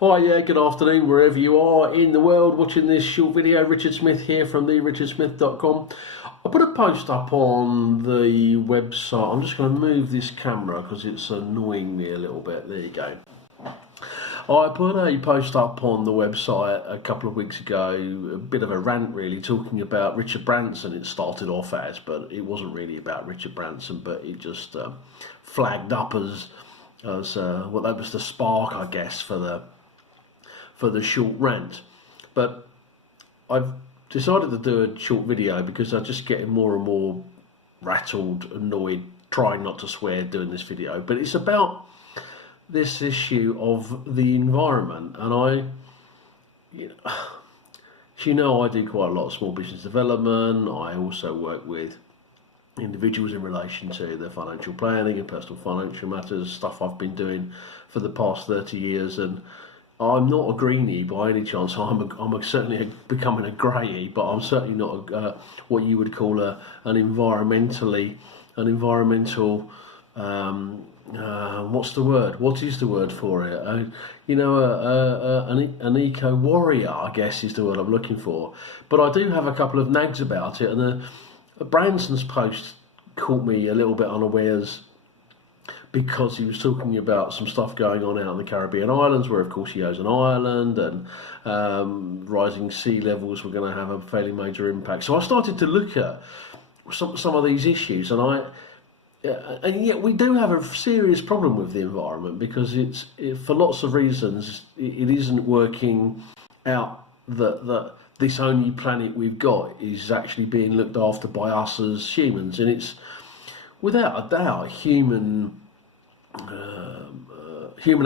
Hi, yeah, good afternoon, wherever you are in the world watching this short video. Richard Smith here from therichardsmith.com. I put a post up on the website. I'm just going to move this camera because it's annoying me a little bit. There you go. I put a post up on the website a couple of weeks ago, a bit of a rant really, talking about Richard Branson. It started off as, but it wasn't really about Richard Branson, but it just flagged up as well, that was the spark, I guess, for the short rant. But I've decided to do a short video because I'm just getting more and more rattled, annoyed, trying not to swear doing this video. But it's about this issue of the environment, and I do quite a lot of small business development. I also work with individuals in relation to their financial planning and personal financial matters, stuff I've been doing for the past 30 years, and I'm not a greenie by any chance. I'm certainly becoming a greyie, but I'm certainly not what you would call an environmental. What's the word? What is the word for it? An eco warrior, I guess, is the word I'm looking for. But I do have a couple of nags about it, and Branson's post caught me a little bit unawares because he was talking about some stuff going on out in the Caribbean islands, where of course he owns an island, and rising sea levels were going to have a fairly major impact. So I started to look at some of these issues, and yet we do have a serious problem with the environment, because for lots of reasons it isn't working out that this only planet we've got is actually being looked after by us as humans, and it's without a doubt human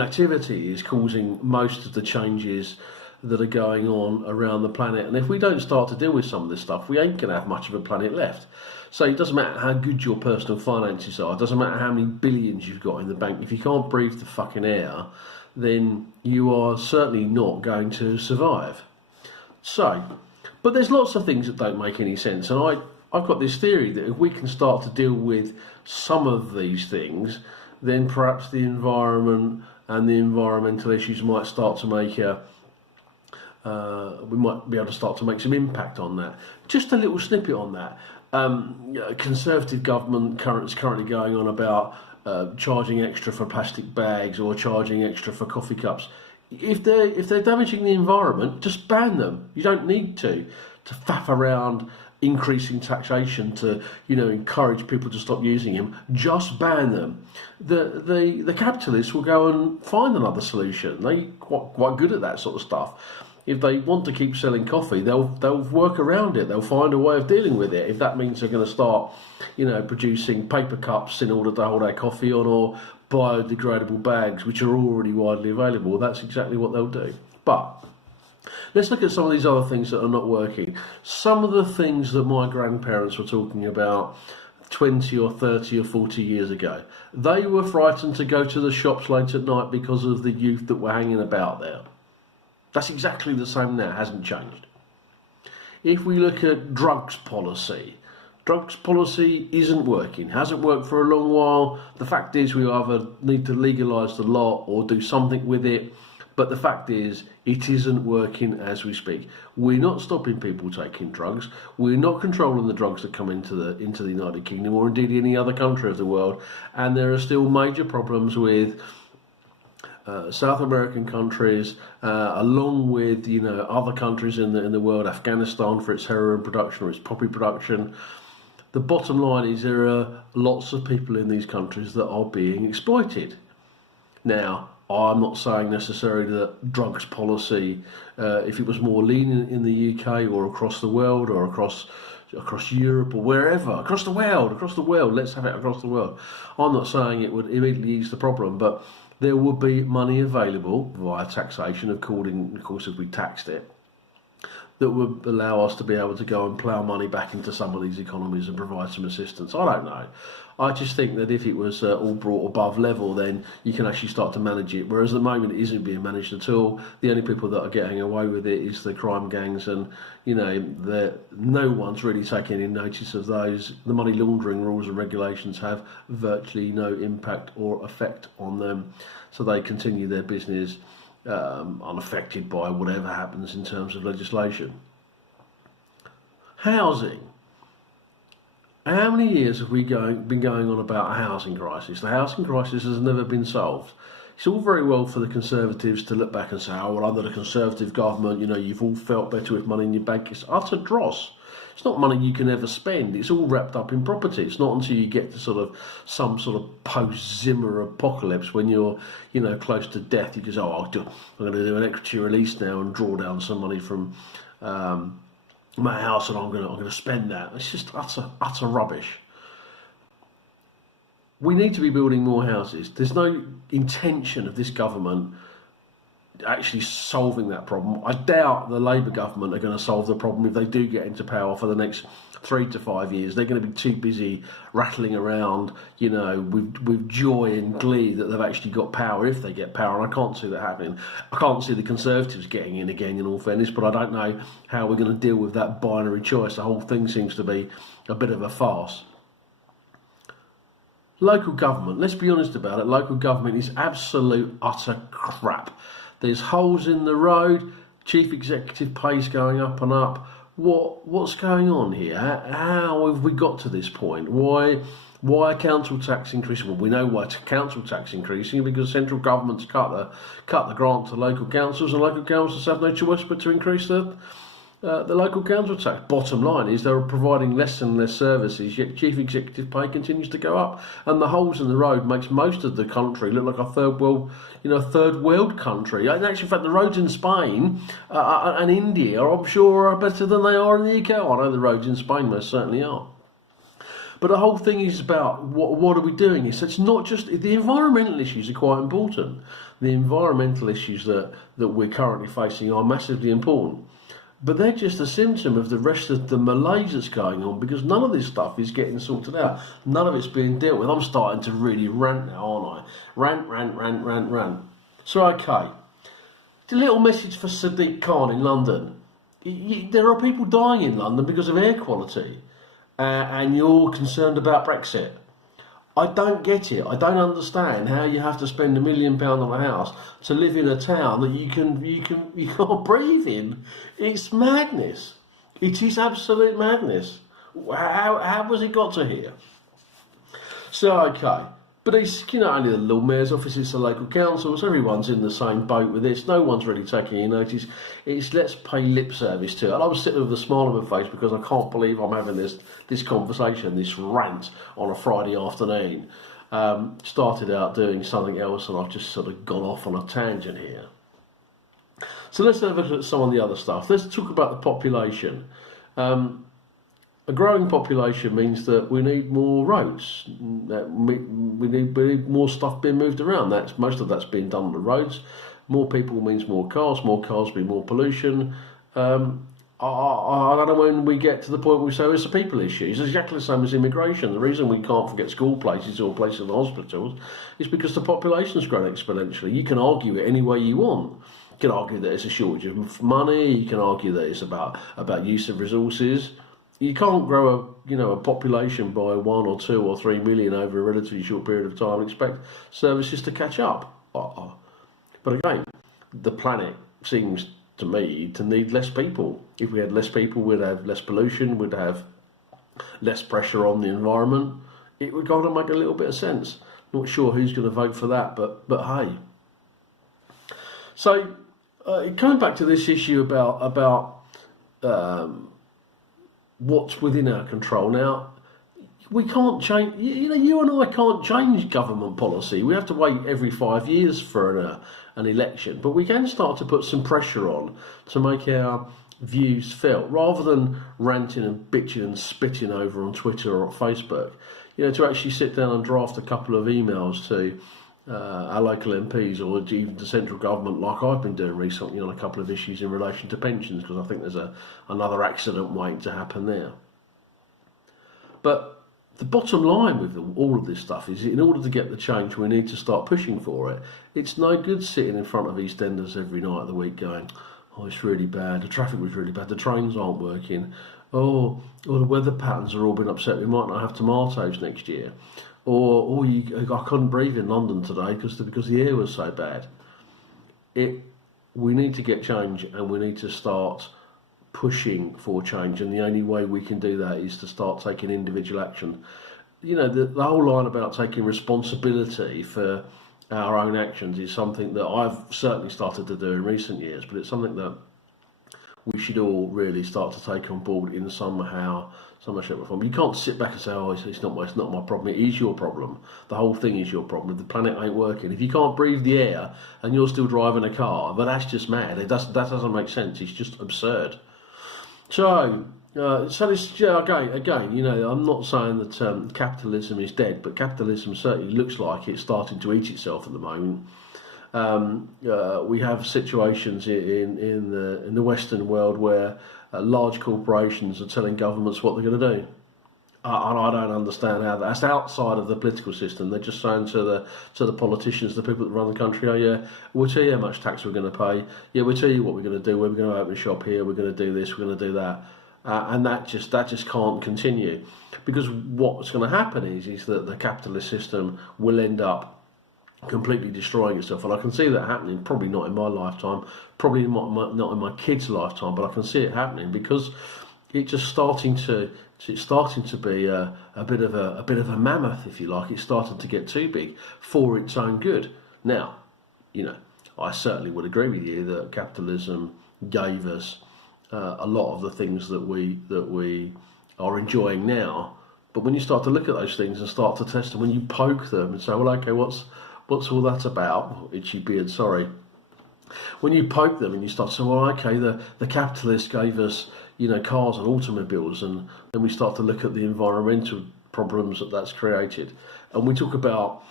activity is causing most of the changes that are going on around the planet. And if we don't start to deal with some of this stuff, we ain't going to have much of a planet left. So it doesn't matter how good your personal finances are, it doesn't matter how many billions you've got in the bank, if you can't breathe the fucking air, then you are certainly not going to survive. So, but there's lots of things that don't make any sense, and I've got this theory that if we can start to deal with some of these things, then perhaps the environment and the environmental issues might start to make we might be able to start to make some impact on that. Just a little snippet on that. Conservative government is currently going on about charging extra for plastic bags or charging extra for coffee cups. If they're damaging the environment, just ban them. You don't need to faff around increasing taxation to encourage people to stop using them. Just ban them. The capitalists will go and find another solution. They're quite good at that sort of stuff. If they want to keep selling coffee, they'll work around it. They'll find a way of dealing with it. If that means they're going to start producing paper cups in order to hold our coffee on, or biodegradable bags, which are already widely available, that's exactly what they'll do. But let's look at some of these other things that are not working. Some of the things that my grandparents were talking about 20 or 30 or 40 years ago. They were frightened to go to the shops late at night because of the youth that were hanging about there. That's exactly the same now, hasn't changed. If we look at drugs policy isn't working, hasn't worked for a long while. The fact is we either need to legalise the lot or do something with it. But the fact is, it isn't working as we speak. We're not stopping people taking drugs. We're not controlling the drugs that come into the United Kingdom or indeed any other country of the world. And there are still major problems with South American countries, along with other countries in the world, Afghanistan for its heroin production or its poppy production. The bottom line is there are lots of people in these countries that are being exploited. Now, I'm not saying necessarily that drugs policy, if it was more lenient in the UK or across the world or across Europe or wherever, across the world, let's have it across the world. I'm not saying it would immediately ease the problem, but there would be money available via taxation, of course, if we taxed it, that would allow us to be able to go and plough money back into some of these economies and provide some assistance. I don't know. I just think that if it was all brought above level, then you can actually start to manage it. Whereas at the moment it isn't being managed at all. The only people that are getting away with it is the crime gangs, and no one's really taking any notice of those. The money laundering rules and regulations have virtually no impact or effect on them, so they continue their business unaffected by whatever happens in terms of legislation. Housing. How many years have we been going on about a housing crisis? The housing crisis has never been solved. It's all very well for the Conservatives to look back and say, oh, well, under the Conservative government, you've all felt better with money in your bank. It's utter dross. It's not money you can ever spend. It's all wrapped up in property. It's not until you get to some sort of post-Zimmer apocalypse when you're, close to death, you go, I'm going to do an equity release now and draw down some money from my house, and I'm going to spend that. It's just utter rubbish. We need to be building more houses. There's no intention of this government actually solving that problem. I doubt the Labour government are going to solve the problem if they do get into power for the next 3 to 5 years. They're going to be too busy rattling around, with joy and glee that they've actually got power if they get power. And I can't see that happening. I can't see the Conservatives getting in again, in all fairness, but I don't know how we're going to deal with that binary choice. The whole thing seems to be a bit of a farce. Local government, let's be honest about it, local government is absolute utter crap. There's holes in the road, chief executive pay's going up and up. What's going on here? How have we got to this point? Why council tax increase? Well, we know why council tax increasing, because central government's cut the grant to local councils, and local councils have no choice but to increase the local council tax. Bottom line is they're providing less and less services, yet chief executive pay continues to go up, and the holes in the road makes most of the country look like a third world country. In actual fact, the roads in Spain and India, I'm sure, are better than they are in the UK. I know the roads in Spain most certainly are. But the whole thing is about what are we doing here? So it's not just the environmental issues are quite important. The environmental issues that we're currently facing are massively important. But they're just a symptom of the rest of the malaise that's going on, because none of this stuff is getting sorted out. None of it's being dealt with. I'm starting to really rant now, aren't I? Rant. So, okay. The little message for Sadiq Khan in London. There are people dying in London because of air quality, and you're concerned about Brexit. I don't get it. I don't understand how you have to spend £1 million on a house to live in a town that you can't breathe in. It's madness. It is absolute madness. How has it got to here? So, okay. But it's, only the Lord Mayor's office, it's the local councils, everyone's in the same boat with this. No one's really taking any notice. It's let's pay lip service to it. And I was sitting with a smile on my face because I can't believe I'm having this conversation, this rant on a Friday afternoon. Started out doing something else and I've just sort of gone off on a tangent here. So let's have a look at some of the other stuff. Let's talk about the population. A growing population means that we need more roads. We need more stuff being moved around. Most of that's being done on the roads. More people means more cars mean more pollution. I don't know when we get to the point where we say it's a people issue. It's exactly the same as immigration. The reason we can't forget school places or places in hospitals is because the population's grown exponentially. You can argue it any way you want. You can argue that it's a shortage of money. You can argue that it's about use of resources. You can't grow a population by 1 or 2 or 3 million over a relatively short period of time and expect services to catch up. But again, the planet seems to me to need less people. If we had less people, we'd have less pollution, we'd have less pressure on the environment. It would kind of make a little bit of sense. Not sure who's going to vote for that, but hey. So coming back to this issue about what's within our control. Now, we can't change, you and I can't change government policy. We have to wait every 5 years for an election, but we can start to put some pressure on to make our views felt, rather than ranting and bitching and spitting over on Twitter or Facebook. To actually sit down and draft a couple of emails to our local MPs or even the central government, like I've been doing recently on a couple of issues in relation to pensions, because I think there's another accident waiting to happen there. But the bottom line with all of this stuff is, in order to get the change, we need to start pushing for it. It's no good sitting in front of EastEnders every night of the week going, oh, it's really bad, the traffic was really bad, the trains aren't working, oh, the weather patterns are all been upset, we might not have tomatoes next year. Or I couldn't breathe in London today because the air was so bad. we need to get change, and we need to start pushing for change. And the only way we can do that is to start taking individual action. You know, the whole line about taking responsibility for our own actions is something that I've certainly started to do in recent years, but it's something that we should all really start to take on board in some shape or form. You can't sit back and say, "Oh, it's not my problem." It is your problem. The whole thing is your problem. The planet ain't working. If you can't breathe the air and you're still driving a car, but that's just mad. That doesn't make sense. It's just absurd. So this, again, you know, I'm not saying that capitalism is dead, but capitalism certainly looks like it's starting to eat itself at the moment. We have situations in the Western world where large corporations are telling governments what they're going to do. And I don't understand how that's outside of the political system. They're just saying to the politicians, the people that run the country, "Oh yeah, we'll tell you how much tax we're going to pay. Yeah, we'll tell you what we're going to do. We're going to open a shop here. We're going to do this. We're going to do that." And that just can't continue, because what's going to happen is that the capitalist system will end up completely destroying itself. And I can see that happening. Probably not in my lifetime. Probably not in my kids' lifetime. But I can see it happening, because it's starting to be a bit of a mammoth, if you like. It's starting to get too big for its own good. Now, you know, I certainly would agree with you that capitalism gave us a lot of the things that we are enjoying now. But when you start to look at those things and start to test them, when you poke them and say, "Well, okay, what's all that about?" Itchy beard, sorry. When you poke them and you start to say, "Well, okay, the capitalists gave us, you know, cars and automobiles," and then we start to look at the environmental problems that's created, and we talk about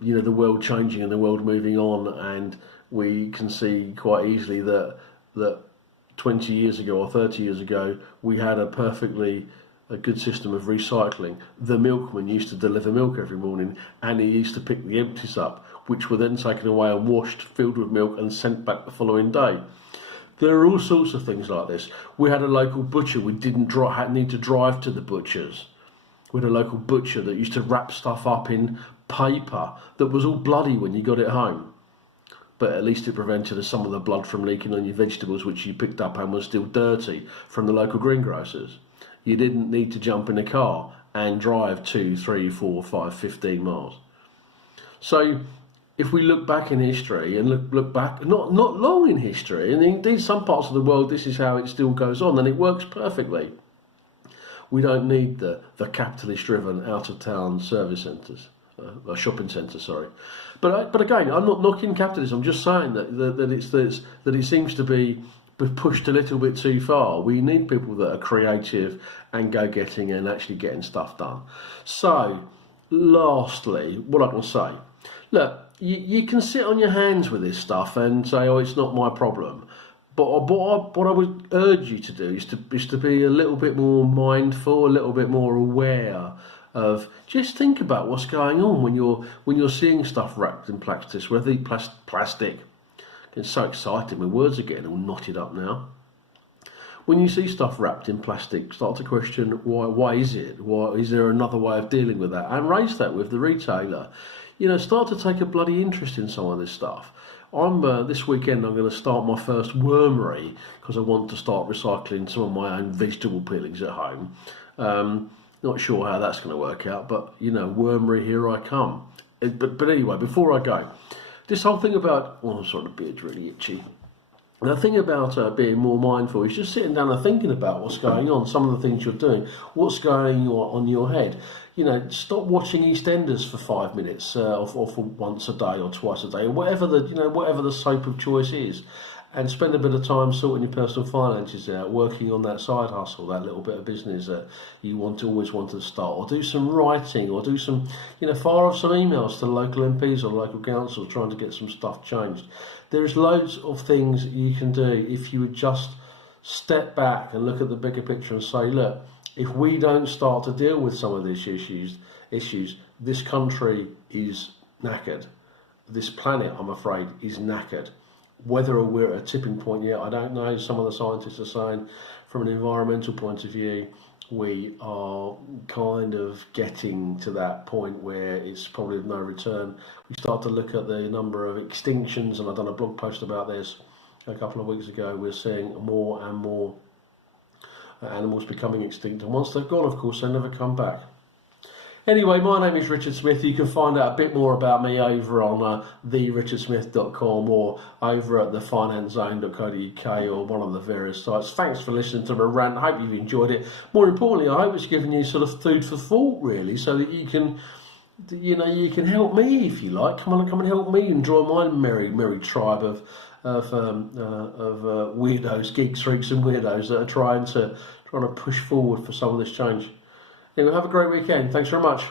you know, the world changing and the world moving on, and we can see quite easily that 20 years ago or 30 years ago we had a good system of recycling. The milkman used to deliver milk every morning, and he used to pick the empties up, which were then taken away and washed, filled with milk, and sent back the following day. There are all sorts of things like this. We had a local butcher. We didn't need to drive to the butchers. We had a local butcher that used to wrap stuff up in paper that was all bloody when you got it home. But at least it prevented some of the blood from leaking on your vegetables, which you picked up and was still dirty from the local greengrocers. You didn't need to jump in a car and drive 2, 3, 4, 5, 15 miles. So if we look back in history and look back, not long in history, and indeed some parts of the world, this is how it still goes on, and it works perfectly. We don't need the capitalist-driven out-of-town service centres, shopping centres, sorry. But again, I'm not knocking capitalism. I'm just saying that it seems to be pushed a little bit too far. We need people that are creative and go-getting and actually getting stuff done. So, lastly, what I can say, look, you can sit on your hands with this stuff and say, "Oh, it's not my problem." But what I would urge you to do is to be a little bit more mindful, a little bit more aware of. Just think about what's going on when you're seeing stuff wrapped in plastic. Whether plastic, it's so exciting. My words are getting all knotted up now. When you see stuff wrapped in plastic, start to question why is it? Why is there another way of dealing with that? And raise that with the retailer. You know, start to take a bloody interest in some of this stuff. This weekend I'm going to start my first wormery, because I want to start recycling some of my own vegetable peelings at home. Not sure how that's going to work out, but you know, wormery, here I come. But anyway, before I go, this whole thing about, I'm sorry, the beard's really itchy. The thing about being more mindful is just sitting down and thinking about what's going on, some of the things you're doing, what's going on in your head. You know, stop watching EastEnders for 5 minutes, or for once a day or twice a day, or whatever the soap of choice is, and spend a bit of time sorting your personal finances out, working on that side hustle, that little bit of business that you always wanted to start, or do some writing, or do some, fire off some emails to the local MPs or local councils trying to get some stuff changed. There's loads of things you can do if you would just step back and look at the bigger picture and say, look, if we don't start to deal with some of these issues, this country is knackered. This planet, I'm afraid, is knackered. Whether we're at a tipping point yet, I don't know. Some of the scientists are saying from an environmental point of view, we are kind of getting to that point where it's probably of no return. We start to look at the number of extinctions, and I've done a blog post about this. a couple of weeks ago, we're seeing more and more animals becoming extinct. And once they've gone, of course, they never come back. Anyway, my name is Richard Smith. You can find out a bit more about me over on therichardsmith.com or over at thefinanzone.co.uk or one of the various sites. Thanks for listening to my rant. I hope you've enjoyed it. More importantly, I hope it's given you sort of food for thought, really, so that you can, you can help me if you like. Come and help me and join my merry tribe of weirdos, geeks, freaks, and weirdos that are trying to push forward for some of this change. Anyway, have a great weekend. Thanks very much.